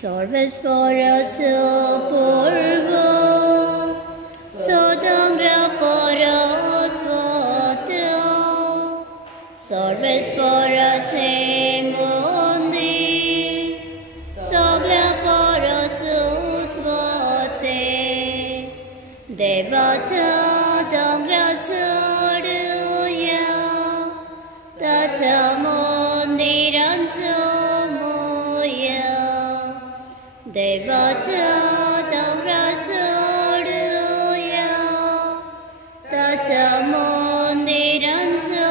सर्वेस्परस्य पूर्वो स्वतन्त्रपरस्वत्यो सर्वेस्परचे मुन्दि सगलपरसुस्वते देवाच तङ्ग्रसुडुया तच मुन्दिरंसु देवाच तङ्ग्रसुडुया तच मुन्दिरंसु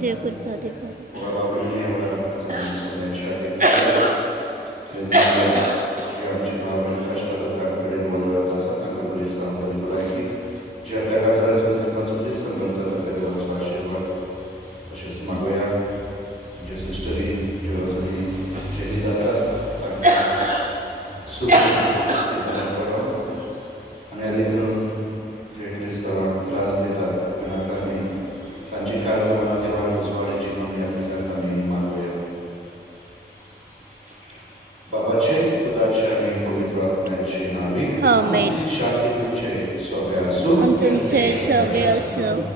Dia kurva Deva. Amen. Antum ce sabiasu.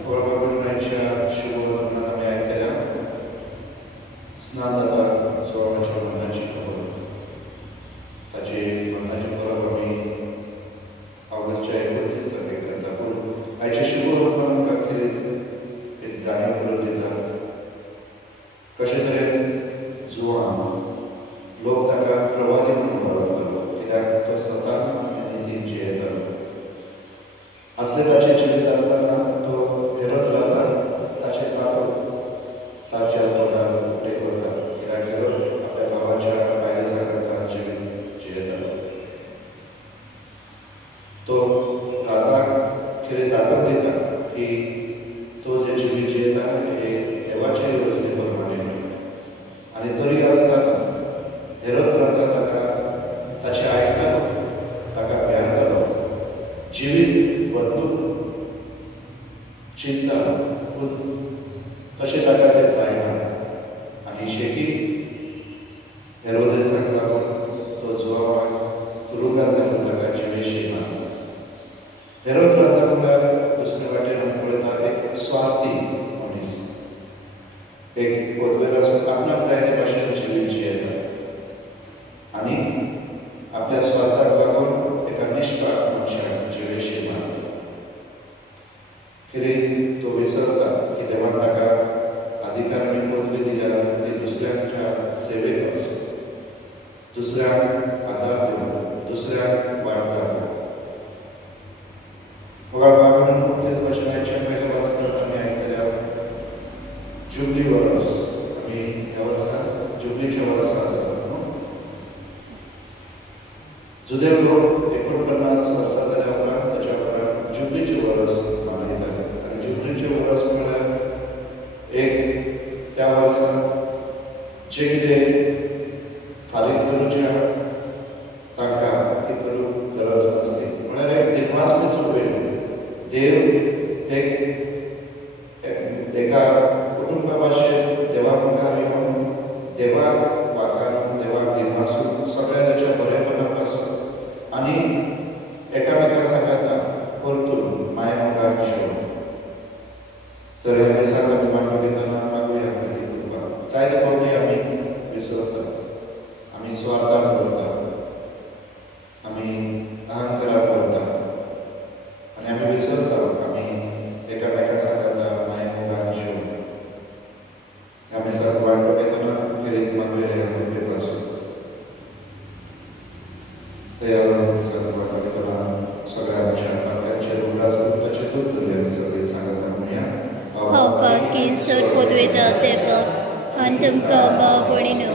Antum kamba bonino,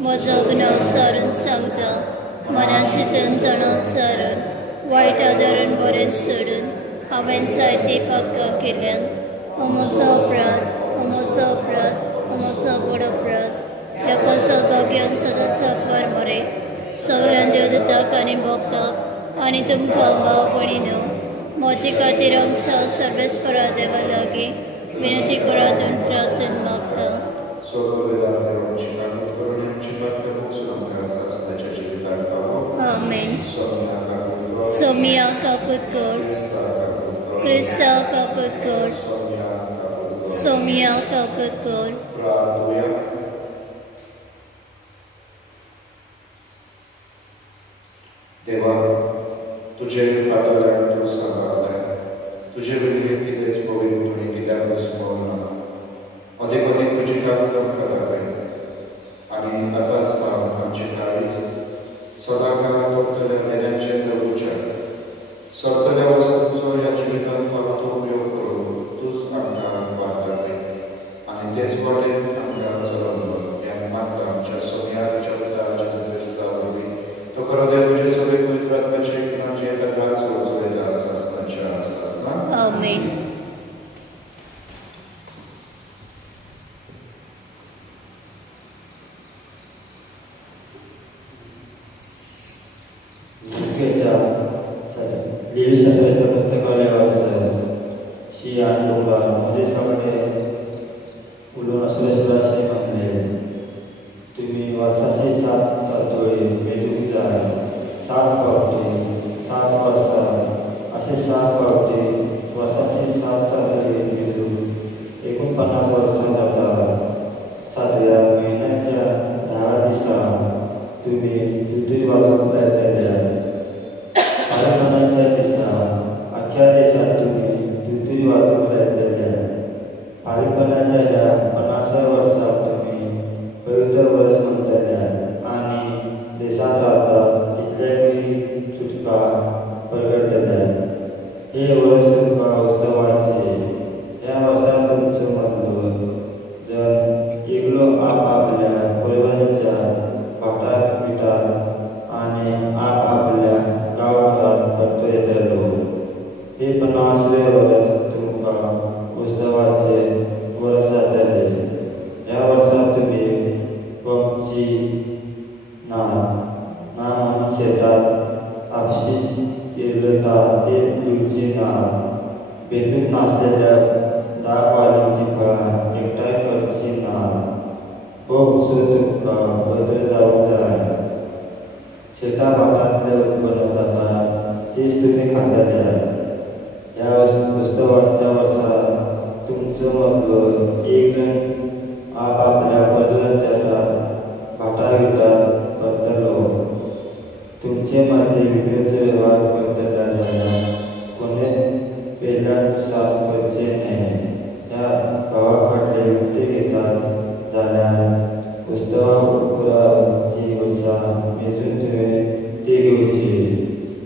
mozogno sarun sangta, manachitan tanot sarun, white adaran boris sudun, aven saiti pakka kilyan, omosa prat, omosa boda prat, yakosa bagyan sadatsa parmore, saulan deodata kani bhakta, anitum kamba bonino, मोचिका तिरंचा सर्वेस्परा देवा लागे विनंती करातून प्रार्थना मागता. आमेन. सोमिया काकुतकर, Crysta काकुतकर, सोमिया काकुतकर. देवा, तुझे प्रार्थना तू सांभाळताय, तुझे वेगळे कितेच पवित्रपणे कित्याक विस्मरना अधिक अधिक तुझी कामकाम करताय आणि आताच पावन आमचे काळीज सदा काळ करतल्या तेऱ्यांचे दवरूच्या सरतल्या वस्तूंचो ह्या जिवितांत फावतो उपयोग करून तूच आमकां वार्ताय आणि तेच वाटेन आमकां चलोवन हे मागता आमच्या सोम्याच्या पुत्राच्या क्रिस्ता वरवीं तो करोदे तुझे सगळे पवित्र आत्म्याचे गुणाचे तक्रार चलयता आसनाच्या आसना. आमेन. लेवी शास्त्राच्या पुस्तकाला वाचलं शी आणि लोकां म्हणजे सगळे उलोवन अशें म्हणले तुम्ही वर्साची 7 चातोळी मेजूंक जाय 7 फावटी 7 वर्सां अशे 7 फावटी वर्साची 7 चातोळी मेजूंक 49 वर्सां जाता. 7व्या म्हयन्याच्या 10 दिसा तुम्ही दुधी वाजोवंक लायतले. पाळयपणाच्या दिसा आख्या देशात तुम्ही दुधी वाजोवंक लायतले. पाळयपणाच्या ह्या 50 वर्सांत तुम्ही पवित्र वर्स म्हणटले आणि देशांत रावतात तितलेय सुटका परगडटले. हे वर्स तुमकां उत्सवाचे. ह्या वर्सांत तुमचो मदलो जण एकलो आपल्या परिवाराच्या भाटाक विटार आणि आपल्या गांवांत परतो येतलो. हे 50वें वर्स तुमकां उत्सवाचे वर्स जातले. ह्या वर्सांत तुमी कोमची ना म्हण शेतांत आपशीच येता ते पिवची ना. बेंदूक नासलेल्या 10 पालींची फळां एकठांय करची ना. हो उत्सव तुमकां पवित्र जावंक जाय. शेतां भाटांतले उत्पन्न जाता तेच तुमी खातले. ह्या उत्सवाच्या वर्सा तुमचो मदलो एक जण आपल्या परजोच्या भाटा विटार करतलो. तुमचे मदले विक्रेचो वेव्हार करतले जाल्यार कोणेच पेल्यात नुकसान करचें न्हय. ह्या भावा कडले विकते घेतात जाल्यार उत्सवा उपरांतची वर्सां मेजून तुवें ती घेवची.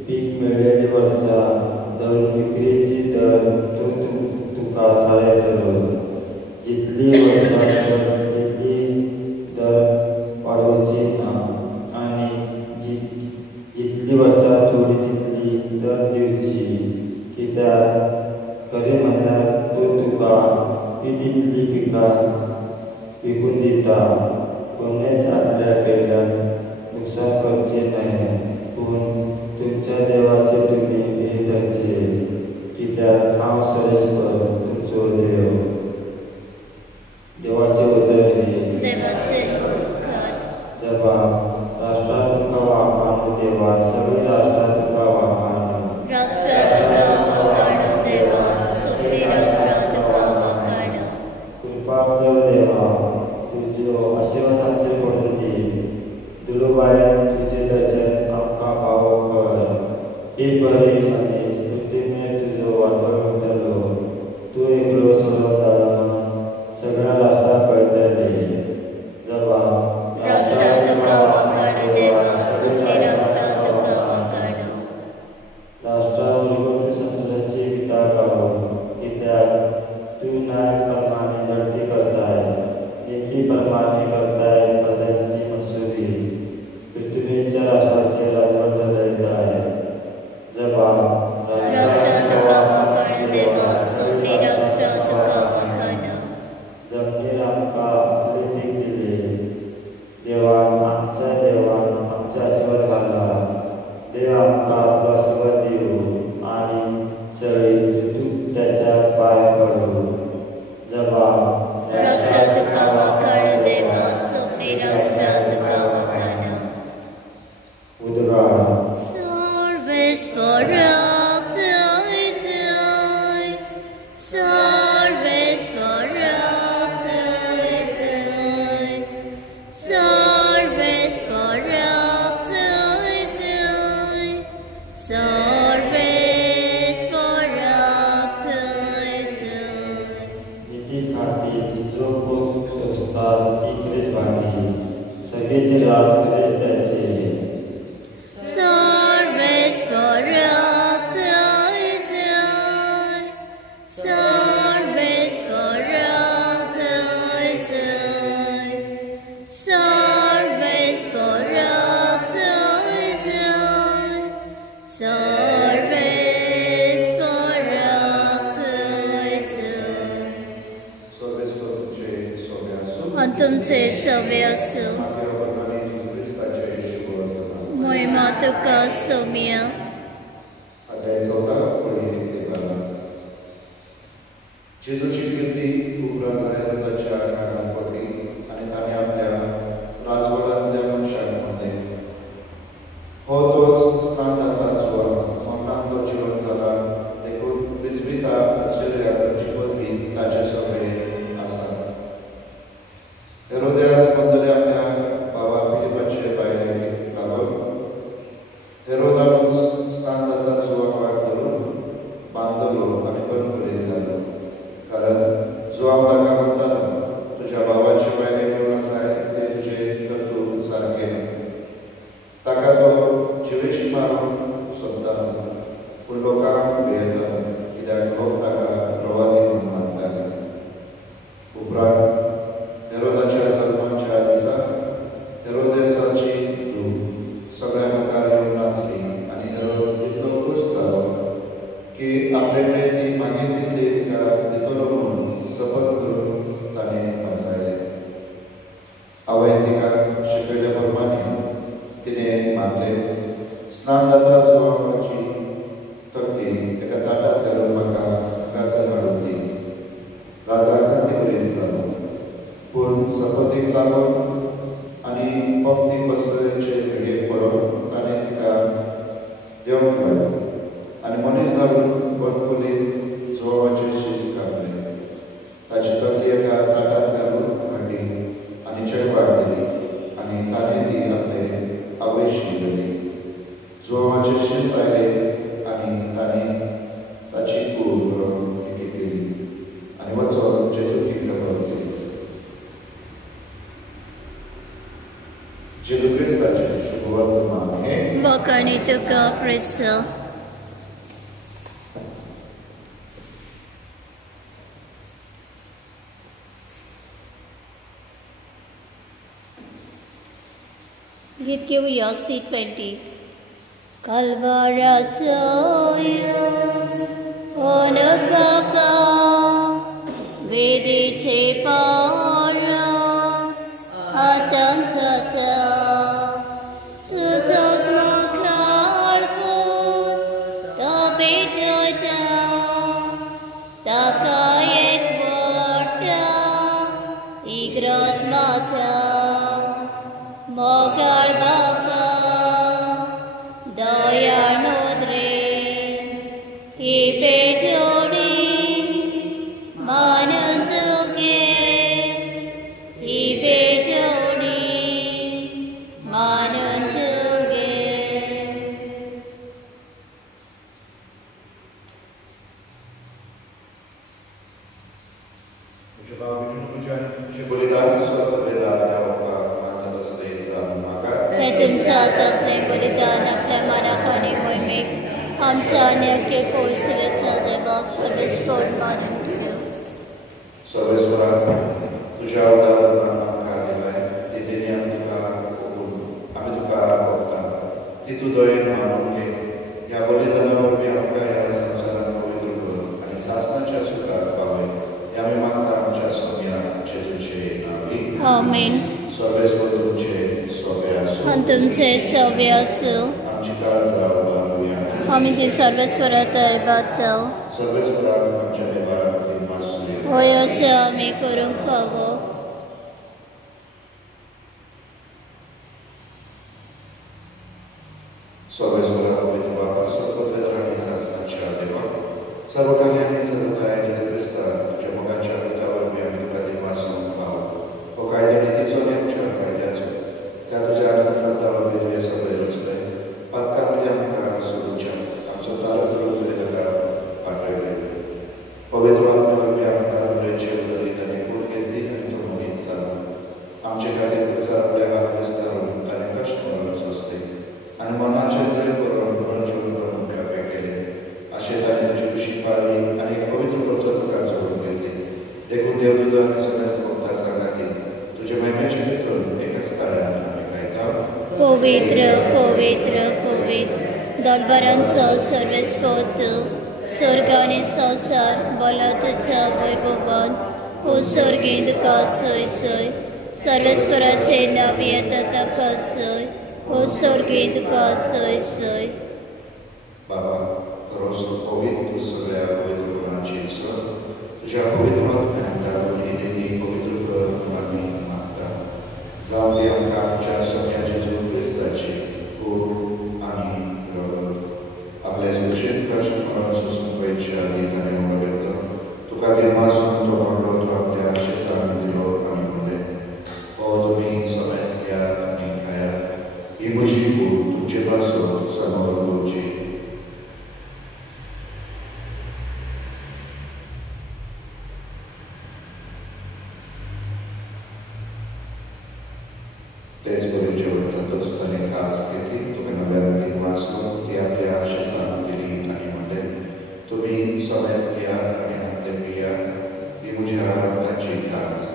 पीक मेळिल्ली वर्सां धरून विक्रेची दर तुका थारायतलो. जितली वर्सां चड तितली दर वाडोवची ना आनी जितली वर्सां थोडी तितली दर दिवची. कित्याक खरें म्हणल्यार तो तुका तितली पिकां विकून दिता. कोणेच आपल्या पेल्यान नुकसान करचें न्हय पूण तुमच्या देवाचे तुमी हे धरचे. कित्याक हांव सरेस्पर तुमचो देव. देवाचे उदरणी देवाचे उपकार. जबाब राष्ट्रांत तुका वाखाणो देवा. सगळी राष्ट्रां तुका वाखाणो. राष्ट्रांत तुका वाखाणो देवा. सगळी राष्ट्रां तुका वाखाणो. कृपा कर देवा. तुज्यो आशिर्वादांचेर पडून दी. दुलोबायन तुजें दर्शन आमकां फावो कर. हे बरे मनीस पृथ्वीमेर तुजो वांटो घेतलो. तूं एकलो सोडवता सगळ्या राष्ट्रांक कळटले. जबाब राष्ट्रां तुका वाखाणो देवा. सगळी राष्ट्रां तुका वाखाणो. राष्ट्रां बरोबर तूं संतोशाची गितां गाव. कित्याक तूं न्याय प्रमाणे जडती करताय. नीती प्रमाणे करताय ताज्यांची मनसुबी. पृथ्वीच्या राष्ट्राचे राजवट चलयताय. जबाब ती खाती जो कोस सोसतात ती खरेच भागी सगळेचे राज खरेच त्याचे तुमचे सवे असो महिमा तुका सौम्य जेजूची कीर्ती उपरा जायराच्या कानात पडली आणि ताणे आपल्या राजवाड्यांतल्या मनशाक म्हणले हो तोच स्थानदाता जो मरणांतलो जिवन जाला देखून विस्मिता आश्चर्याची पदवी ताचे सभेर आसा हेरोदेस बंदले आपल्या बाबा फिलिपाचे बायलेक लागून हेरोदानूस स्थानदाता जुवाक धरून बांदलो आनी बंद करीत घालो कारण जुवाक ताका म्हणटालो तुज्या बाबाचे बायले मेळून आसाय ते तुजे कर्तूक सारकें ताका तो जिवेश मारून सोदतालो पूण लोकांक भियेतालो कित्याक लोक ताका प्रवादी म्हूण मानताले उपरांत हेरोदाच्या जल्माच्या दिसा हेरोदेसाची धूव सगळ्या मुखार येवन नाचली आनी हेरोद इतलो खूश जालो की आपले कडेन ती मागीर तितली तिका दितलो म्हणून शपथ करून ताणें भासायले आवयन तिका शिकयल्या प्रमाणे तिणें मागले स्नानदाता जुवाची तकली एका ताटात घालून म्हाका आकाशांत हाडून दी राजा खातीर उलयत जालो पूण सपतीक लागून आनी पंक्ती बसलेचे घडयेक पडून ताणें तिका देंवून काडलो आनी मनीस धाडून बंद खोलींत जुवाचे शीस कापले ताची तकली एका ताटात घालून हाडली आनी चेडवाक दिली आनी ताणें ती आपले आवयशी दिली जुवाचे शीस आयले आनी ताणें ताची कूड व्हरून घेतली आनी वचोन जेजूक खबर दिली जेजू क्रिस्ताचे शुभवर्तमान हे वखणी तुका क्रिस्त गीत घेऊया C20 Calvarația Ona Papa Vedice para Atam Sata Tuzos Makarpo Tabitata Takayek Vorta Igros Mata Mogar Bapa Doyanodre Ipetodi Manantuke Ipetodi Manantuke हे तुमच्या हातातले बलिदान आपल्या मनाखाली मोहिमेक आमच्या नेमके पोचवेच्या देवाक सर्वेस्पर मानून घेऊ सर्वेस्परा तुझ्या अवतारांत आमकां दिलाय ती तेणी आमी तुका भोगता ती तूं दयेन मानून घे ह्या बलिदाना वरवीं आमकां ह्या संवसारांत पवित्र कर आनी सासणाच्या सुखाक पावय हें आमी मागता आमच्या सोम्या जेजूचे नांवी आमेन सर्वेस्पर तुमचे सोबे आसूं आनी तुमचे सवे आसूं आमची काळजां उबारूया आमी ती सर्वेस्परात बाताव सर्वेस्पराक आमच्या देवा खातीर मासूया होय अशें आमी करूंक फावो सर्वेस्परा पवित्र बापा सर्वपवित्र आनी सासणाच्या देवा सर्व कल्याणी सर्वताय जेजू क्रिस्ता तुज्या मोगाच्या पुता वरवीं आमी तुका दिवपासून फावो हो कायदे नितीचो नेमच्या कायद्याचो त्या तुज्या आत्मसाता वरवीं तुवें सगळे रचले पातकांतले आमकां सोडूच्या आमचो तारो तुवें ताका पाठयले पवित्र आत्म्या वरवीं आमकां उलयचे उदरी दूध आणि समस्त भक्तांचा खातीर तुझ्या महिन्याच्या भितरून एकच तळ्यात आम्ही गायता. पवित्र पवित्र पवित्र दलबरांचो सर्वेस्पोत स्वर्ग आनी संवसार बोला तुज्या वैभवान हो सर्गेंत कासय चोय सर्वेस्पराचे नाव येता ताका चोय हो सर्गेंत कासय चोय. बाबा खरोच पवित्र तूं सगळ्या पवित्र गुणांची ईश्वर तुझ्या पवित्र आत्म्यान धाडून ही देणी पवित्र कर म्हणून आमी मागता. जावं ती आमकां आमच्या सगळ्याच्या जेजू क्रिस्ताची खूब आनी बरोबर आपल्या सुशेत कर्शपणाचो सुखयच्या गीतांनी उमळयता तुका देवासून तो व्हडलो तूं आपल्या आशिसांत दिलो आनी म्हणलें हो तुमी समेज घेयात आनी खायात ही म्हजी कूड तुमचे पासून समोर दवरची. तेच बरें जेवण जाता आसतना खास घेतली तुका नव्यान ती वाचून ती आपल्या आशिसांत दिली आनी म्हणलें तुमी समेज घेयात आनी हातले पियात ही म्हज्या रगताची खास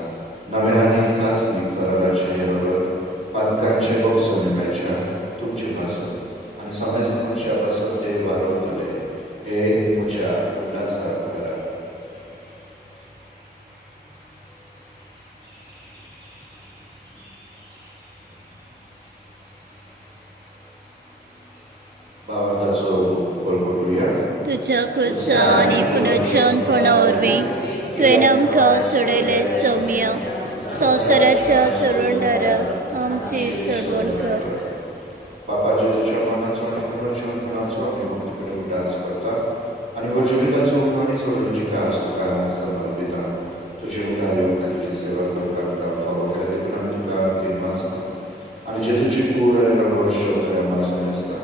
नव्या आनी सासणी कराराचे बरोबर पातकांचे बक्षून मेळच्या तुमचे पासून आनी समेज मनशा पासून ते वावरतले हे म्हज्या उल्हासाक करा. तुझ्या खुसा आनी पुनर्जन्मपणा वरवीं तुवें आमकां सोडयलें सौम्य संवसाराच्या सोडवणदारा आमची सोडवण कर. बापाच्या तुझ्या मनाचो आनी पुनर्जन्मपणाचो आमी तुका उदास करता आनी हो जिविताचो आनी सोडूची कास तुका समर्पिता. तुजे मुखार येवपाची सेवा करपाक आमकां फावो केल्या देखून आमी तुका तिनवासता आनी जे तुजी कूड आनी रडवड शोधल्या वाचून आसता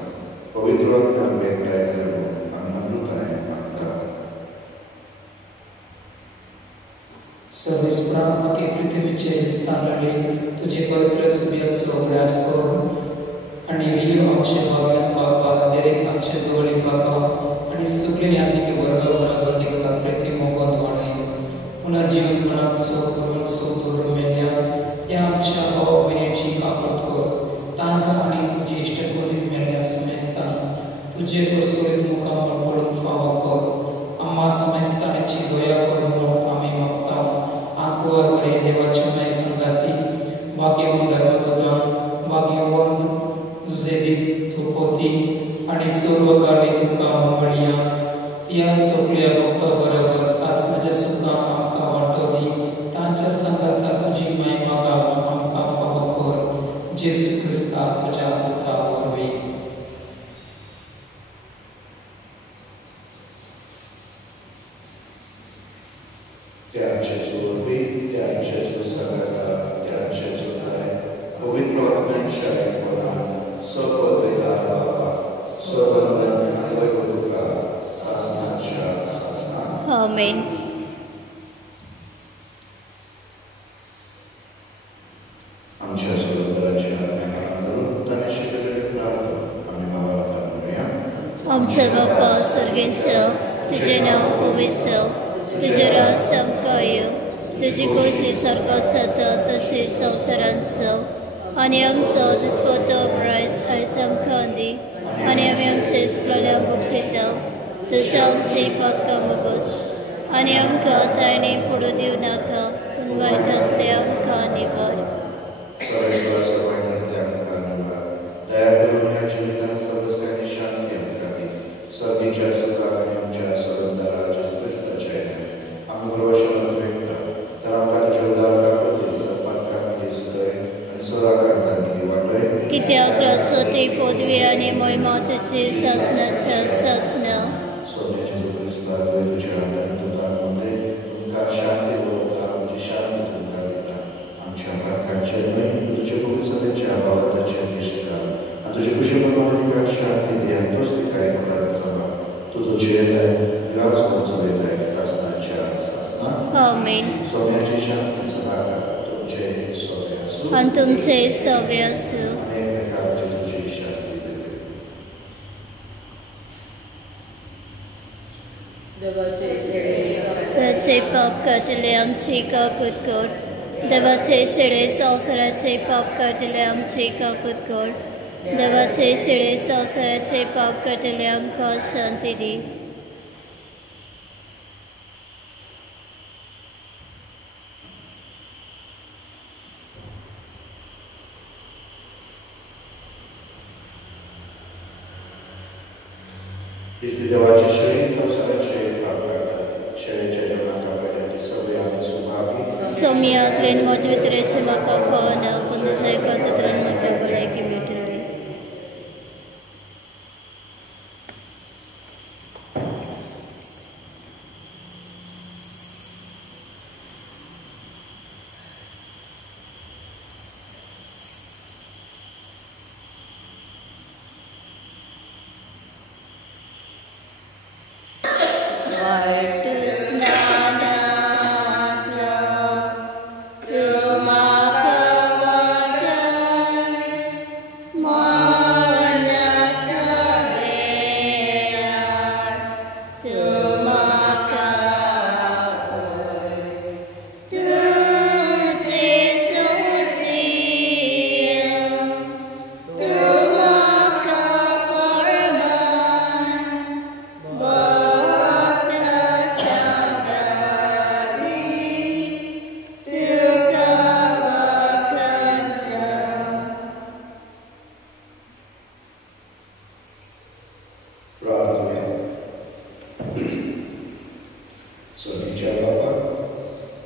पवित्र आत्म्यान भेटाय करून आमी अमृताय मागता. सर्वेस्परांत की पृथ्वीचेर स्थानाले तुजे पवित्र सुबयाचो अभ्यास करून आनी लियो आमचे भाव्यान बापा देरेक आमचे दोळे बापा आनी सगळे आमी वर्ग बराबर तिका पृथ्वी मोगोन वाडय पुनर्जीवनपणाचो करूनचो दवरून मेल्या त्या आमच्या भाव भयणीची काकूट कर तांकां आनी तुजी इश्टकोदीत मेळ्ळ्या समेस्तान तुजे कसोळीत मुखार पडून फावो कर. आम्हा समेस्तानाची दया कर म्हणून आमी मागता. आंकवर बरे देवाच्या माय संगाती भाग्यवान धर्मदूतान भाग्यवान तुजे दीप धुपोती आनी सर्वकाळी तुका मंगळया त्या सगळ्या भक्ता बरोबर सासणाच्या सुखां आमकां वांटो दी. तांच्या संगाता तुजी महिमा गावून आमकां फावो कर. जेसू क्रिस्ता तुज्या पुता वरवीं. त्याचे चोरवी त्याचे संगाता त्याचे सुताय पवित्र आत्म्याच्या एकवटान सर्व देगा बाबा सर्व धर्म आनी वैभव तुका सासणाच्या सासणां. आमेन. आमच्या सर्वतराच्या आत्म्याक धरून ताणे शिकयलेले प्रार्थना आमी बाबाक म्हणुया. आमच्या बापा सर्गेंच्या तुजें नांव पवित्र जावं तुजें राज सामको येवं तुजी खोशी स्वर्गांत जाता तशी संवसारांत जावं आनी आमचो दिसपतो प्रायस आयज आमकां दी आनी आमी आमचे चुकलेल्यांक बक्षिता तशें आमची पातकां बगोस आनी आमकां तायणी पडूं दिवं नाका पूण वायटांतले आमकां निवार. दया करून ह्या जिवितांत सर्वस्कांनी शांती आमकां दी. सगळीच्या सुखाक आनी आमच्या सरोदारा जेजू क्रिस्ताचे आमी प्रवाशांत वेखता तर आमकां तुज्या उदारकाखातीर सपातकांतली सुदय आनी सोराकांतली वाटय. कित्याक रासोटी पदवी आनी महिमा तुजी सासणाच्या सासणां. सोने जेजू क्रिस्ता तुज्या दूतान म्हणले तुमकां शांती दवरता म्हजी शांती तुमकां दिता. आमच्या पातकांचे न्हय तुजे पवित्रतेच्या वावरताचे दिश्टा आनी तुजे कुशीप्रमाणे शांती दी आनी दोस्तीकाय कोणाक सभा तुजो जियेताय देवाच कोण चलयताय सासणाच्या सासणां. आमेन. सोन्याची शांती सदाकाळ तुमचे सोबे आसूं आनी तुमचे सोबे आसूं. एकमेकाक जेजूची शांती दिवं. देवाचे पाप काटिले आमची काकूत कर. देवाचे शिळे संवसाराचे पाप काटिले आमची काकूत कर. देवाचे शिळे संवसाराचे पाप काटिले आमकां शांती दी. Jeśli działacie się i संवसाराचे पाप काडटात, शेळेच्या जेवणाक आपल्या ती सगळी आमी सुभागी. सौम्यात्वेन मजवितरेचे म्हाका फळना, पूण तुज्या एका चित्रान म्हाका भलायकी मेळटली.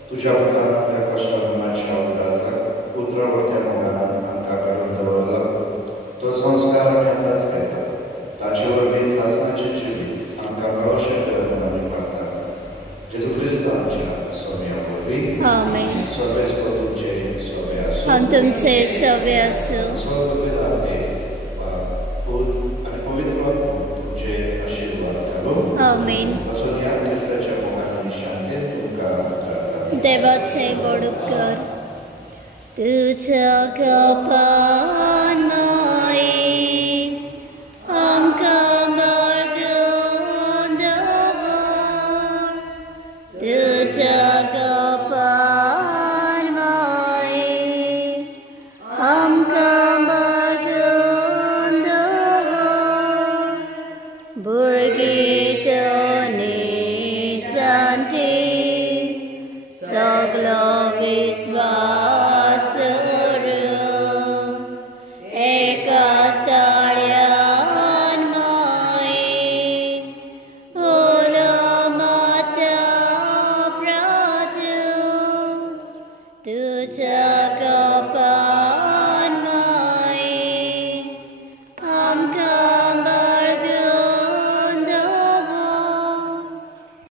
तुझ्या उदाहरणातल्या कष्टाच्या उदासाक उतरावट्या मोगान आमकां घालून दवरला. तो संस्कार आमी आतांच घेता. ताचे वरवीं सासणाचें जिवीत आमकां मेळोशें कर म्हणून आमी मागता. जेजू क्रिस्तांच्या सोम्या वरवीं आमेन. सर्वेस्पर तुमचे सोबे आसूं. आनी तुमचे सोबे आसूं. स्वर्गपिता देव वा पूत आनी पवित्र आत्मा तुमचे आशिर्वाद घालूं. आमेन. वचून ह्या क्रिस्ताच्या मोगान आनी शांतेन तुमकां देवाचे बडुपकार. तुझ्या कपान माई आमकां मर्दून दवर. तुझ्या कपान माई आमकां मर्दून दवर. भुरगीं आनी जाणटी सगलो विस्वास